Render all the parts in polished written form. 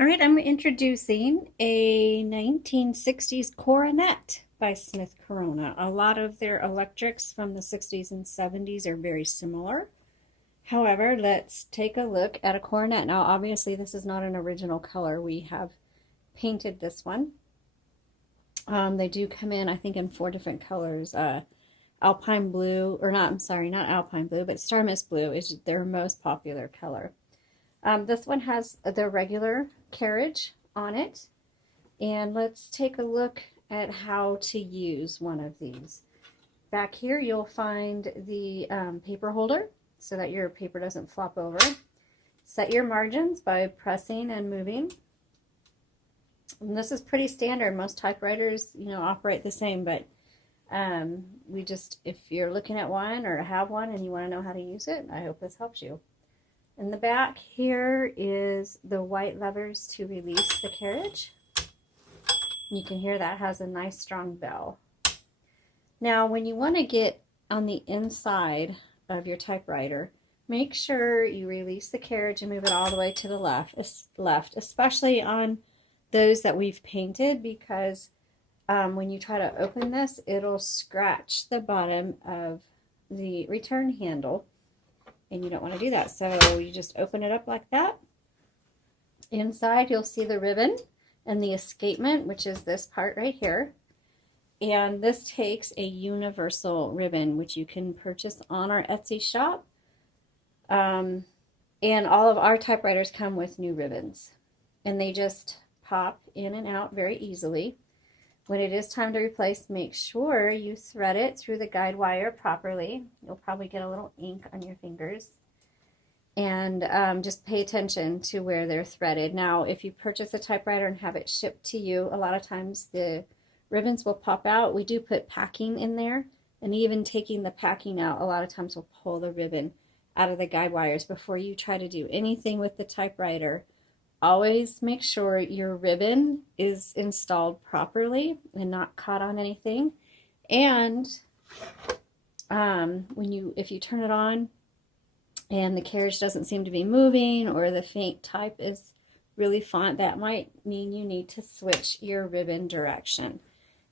All right, I'm introducing a 1960s Coronet by Smith Corona. A lot of their electrics from the 60s and 70s are very similar. However, let's take a look at a Coronet. Now, obviously, this is not an original color. We have painted this one. They do come in, I think, in 4 different colors. Alpine blue, or not, I'm sorry, not Alpine blue, but Star Mist blue is their most popular color. This one has the regular carriage on it, and let's take a look at how to use one of these. Back here you'll find the paper holder so that your paper doesn't flop over. Set your margins by pressing and moving. And this is pretty standard. Most typewriters, operate the same, but if you're looking at one or have one and you want to know how to use it, I hope this helps you. In the back here is the white levers to release the carriage. You can hear that has a nice strong bell. Now, when you want to get on the inside of your typewriter, make sure you release the carriage and move it all the way to the left, especially on those that we've painted, because when you try to open this, it'll scratch the bottom of the return handle. And you don't want to do that. So you just open it up like that. Inside you'll see the ribbon and the escapement, which is this part right here. And this takes a universal ribbon, which you can purchase on our Etsy shop. And all of our typewriters come with new ribbons. And they just pop in and out very easily. When it is time to replace, make sure you thread it through the guide wire properly. You'll probably get a little ink on your fingers. And just pay attention to where they're threaded. Now, if you purchase a typewriter and have it shipped to you, a lot of times the ribbons will pop out. We do put packing in there. And even taking the packing out, a lot of times we'll pull the ribbon out of the guide wires. Before you try to do anything with the typewriter, always make sure your ribbon is installed properly and not caught on anything. And if you turn it on and the carriage doesn't seem to be moving, or the faint type is really faint, that might mean you need to switch your ribbon direction.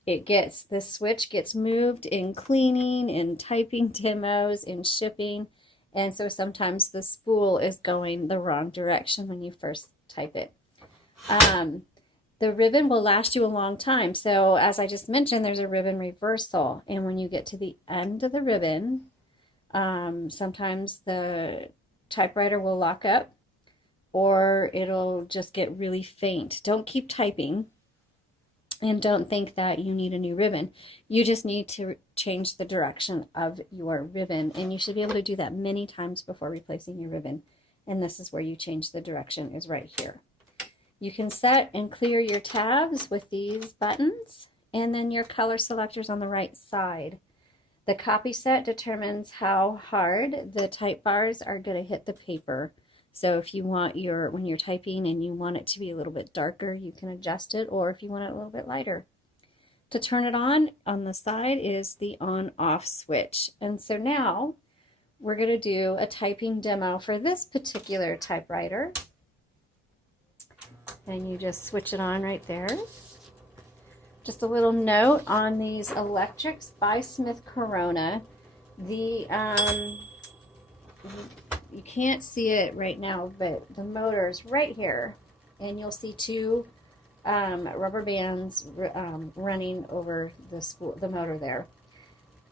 The switch gets moved in cleaning, in typing demos, in shipping, and so sometimes the spool is going the wrong direction when you first type it. The ribbon will last you a long time. So as I just mentioned, there's a ribbon reversal, and when you get to the end of the ribbon, sometimes the typewriter will lock up, or it'll just get really faint. Don't keep typing, and don't think that you need a new ribbon. You just need to change the direction of your ribbon, and you should be able to do that many times before replacing your ribbon. And this is where you change the direction, is right here. You can set and clear your tabs with these buttons, and then your color selectors on the right side. The copy set determines how hard the type bars are going to hit the paper. So if you want when you're typing and you want it to be a little bit darker, you can adjust it, or if you want it a little bit lighter. To turn it on the side is the on-off switch. And so now we're going to do a typing demo for this particular typewriter. And you just switch it on right there. Just a little note on these electrics by Smith Corona. You can't see it right now, but the motor is right here. And you'll see two rubber bands running over the motor there.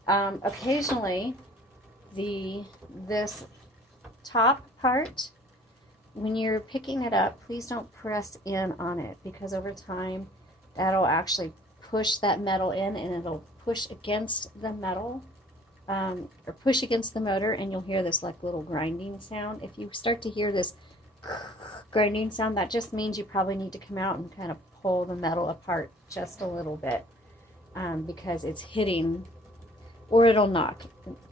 Occasionally, this top part, when you're picking it up, please don't press in on it, because over time that'll actually push that metal in, and it'll push against the metal or push against the motor, and you'll hear this like little grinding sound. If you start to hear this grinding sound, that just means you probably need to come out and kind of pull the metal apart just a little bit, because it's hitting, or it'll knock,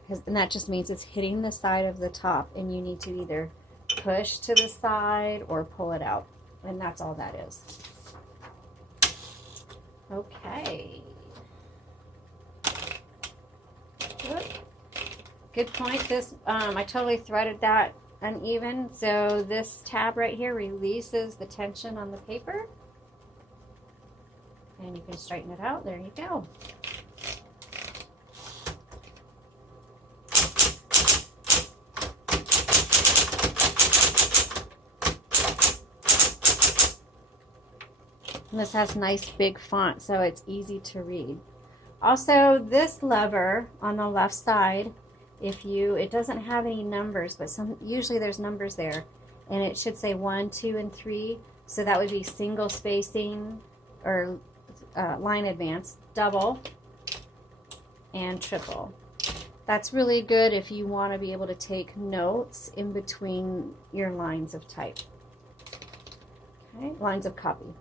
and that just means it's hitting the side of the top, and you need to either push to the side or pull it out, and that's all that is. Okay. Good point. This I totally threaded that uneven. So this tab right here releases the tension on the paper. And you can straighten it out. There you go. And this has nice big font, so it's easy to read. Also, this lever on the left side, it doesn't have any numbers, but usually there's numbers there, and it should say 1, 2, and 3. So that would be single spacing or line advance, double, and triple. That's really good if you want to be able to take notes in between your lines of type. Okay, lines of copy.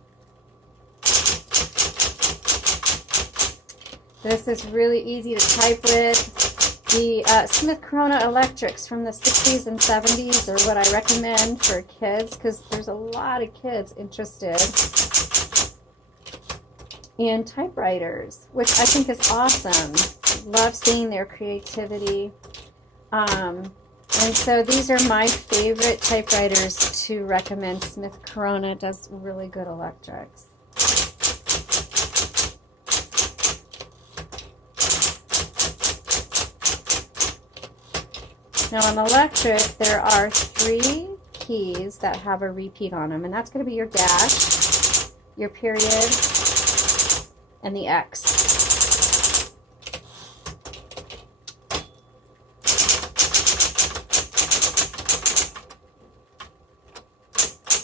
This is really easy to type with. The Smith Corona electrics from the 60s and 70s are what I recommend for kids, because there's a lot of kids interested in typewriters, which I think is awesome. Love seeing their creativity. And so these are my favorite typewriters to recommend. Smith Corona does really good electrics. Now on electric, there are 3 keys that have a repeat on them, and that's going to be your dash, your period, and the X.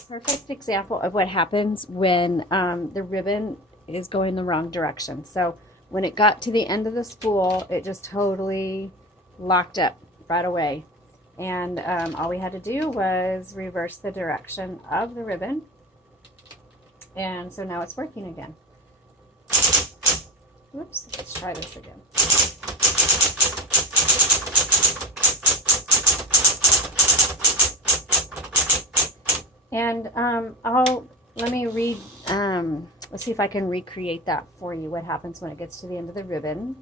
Perfect example of what happens when the ribbon is going the wrong direction. So when it got to the end of the spool, it just totally locked up right away, and all we had to do was reverse the direction of the ribbon, and so now it's working again. Whoops, let's try this again. And let's see if I can recreate that for you, what happens when it gets to the end of the ribbon.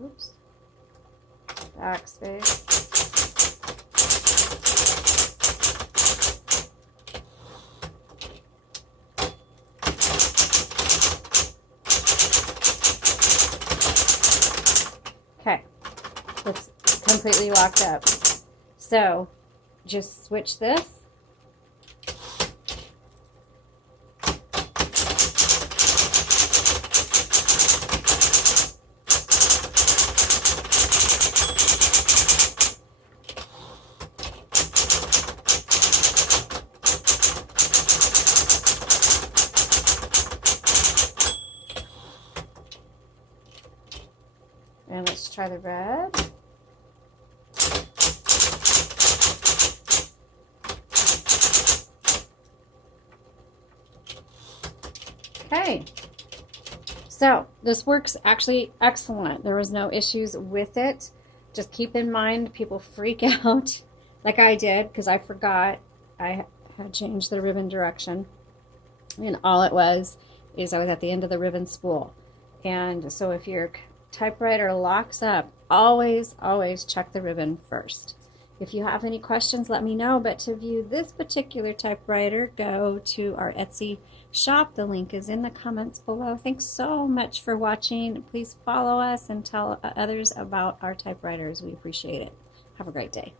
Oops. Backspace. Okay, it's completely locked up. So just switch this. And let's try the red. Okay, so this works actually excellent. There was no issues with it. Just keep in mind, people freak out like I did because I forgot I had changed the ribbon direction. And all it was is I was at the end of the ribbon spool. And so if your typewriter locks up, always check the ribbon first. If you have any questions, let me know. But to view this particular typewriter, go to our Etsy shop. The link is in the comments below. Thanks so much for watching. Please follow us and tell others about our typewriters. We appreciate it. Have a great day.